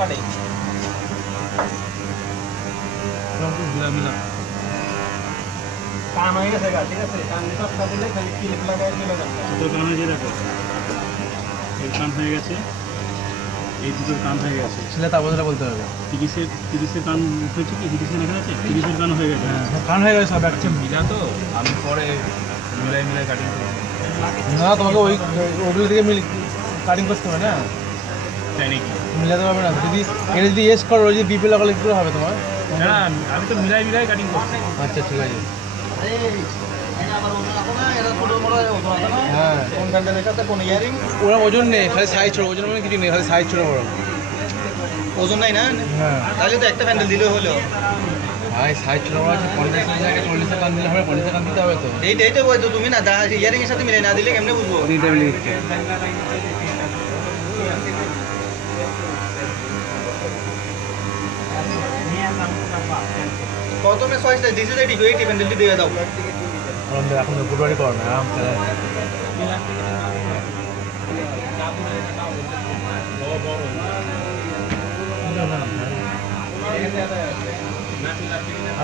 Cutting মিলা কান হয়ে গেছে গা, ঠিক আছে? কান সবটা দিলে খালি ক্লিপ লাগাই চলে যাবে। দুটো কান হয়ে দেখো, এর কান হয়ে গেছে, এই দুটোর কান হয়ে গেছে। ছেলে তা বদলে বলতে হবে। তিরিশের কান হয়েছে কি? তিরিশের লেখা আছে, তিরিশের কান হয়ে গেছে। কান হয়ে গেছে সব একদম। মিলা তো আমি পরে মিলাই কাটিং করবো। না তোমাকে ওগুলো থেকে কাটিং করতে হবে না, তাই নাকি? মিলাতে পারবে না। যদি এটা যদি ইয়েস করো, যদি বিপি লাগালে একটু হবে তোমার। না আমি তো মিলাই কাটিং করছি। আচ্ছা ঠিক আছে। হ্যাঁ, কোন প্যান্ডেলের সাথে কোন ইয়ারিং? ওরা ওজন নেই, খালি সাইজ ছোটো, ওজন মানে কিছু নেই, খালি সাইজ ছোটো বড়। ওজন নাই না? হ্যাঁ তাহলে তো একটা প্যান্ডেল দিলে হলো। ভাই সাইজ ছোটো বড় আছে, 50 জায়গায় 40 কান দিলে হবে, 50 কান দিতে হবে তো। এইটা বলতো তুমি না, ইয়ারিং এর সাথে মিলে না দিলে কেমনে বুঝবো? তিনটে মিলে দিচ্ছে। প্রথমে চয়েসটা দিছে যে এই প্যান্ডেলটি দিয়ে দাও। আমাদের এখন তো ফুটবলই করো না, আরাম খেলা।